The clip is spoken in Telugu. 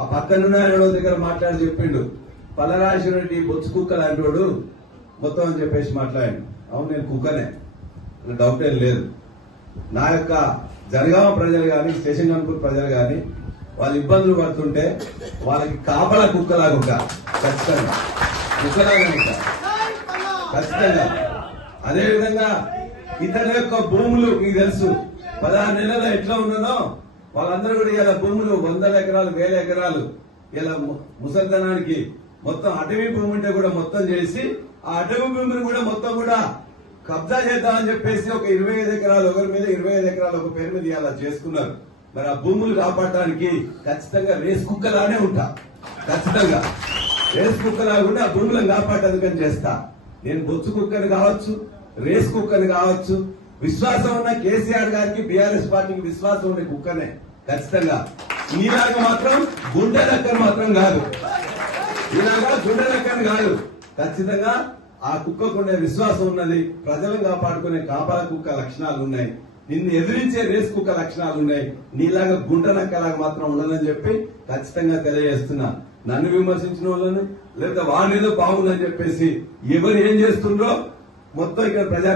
ఆ పక్కనున్న ఎవడో దగ్గర మాట్లాడి చెప్పిండు. పల్లరాజు రెడ్డి బొచ్చు కుక్క లాంటివాడు మొత్తం అని చెప్పేసి మాట్లాడి అవును నేను కుక్కనే. డౌట్ ఏం లేదు. నా యొక్క జనగామ ప్రజలు కానీ స్టేషన్ కనుపూర్ ప్రజలు కానీ వాళ్ళు ఇబ్బందులు పడుతుంటే వాళ్ళకి కాపల కుక్కలాగా ఉంటా ఖచ్చితంగా. కుక్కలాగా ఉంటా ఖచ్చితంగా. అదేవిధంగా ఇతర ఇతని యొక్క భూములు మీకు తెలుసు. పదహారు నెలల్లో ఎట్లా ఉన్నానో వాళ్ళందరూ కూడా ఇలా భూములు వందల ఎకరాలు వేల ఎకరాలు ఇలా ము- మొత్తం అటవీ భూమి ఉంటే కూడా మొత్తం చేసి ఆ అటవీ భూమిని కూడా మొత్తం కూడా కబ్జా చేద్దామని చెప్పేసి ఒక ఇరవై ఐదు ఎకరాలు ఒకరి మీద ఇరవై ఐదు ఎకరాలు ఒక పేరు మీద ఇలా చేసుకున్నారు. మరి ఆ భూములు కాపాడటానికి ఖచ్చితంగా రేస్ కుక్కలానే ఉంటా. ఖచ్చితంగా. రేస్ కుక్కలా కూడా ఆ భూములను కాపాడటానికి చేస్తా. నేను బొచ్చు కుక్కని కావచ్చు రేస్ కుక్కని కావచ్చు విశ్వాసం ఉన్న కేసీఆర్ గారికి బీఆర్ఎస్ పార్టీకి విశ్వాసం ఉండే కుక్కనే ఖచ్చితంగా. నీలాగా మాత్రం గుండె లెక్కన మాత్రం కాదు. నీలాగా గుండె లెక్కన కాదు. ఖచ్చితంగా ఆ కుక్కకుండే విశ్వాసం ఉన్నది. ప్రజలను కాపాడుకునే కాపాల కుక్క లక్షణాలు ఉన్నాయి. నిన్ను ఎదిరించే రేస్ కుక్క లక్షణాలు ఉన్నాయి. నీలాగా గుంట నక్కలాగా మాత్రం ఉండదని చెప్పి ఖచ్చితంగా తెలియజేస్తున్నా. నన్ను విమర్శించిన వాళ్ళను లేదా వాడిలో బాగుందని చెప్పేసి ఎవరు ఏం చేస్తుండ్రో మొత్తం ఇక్కడ ప్రజా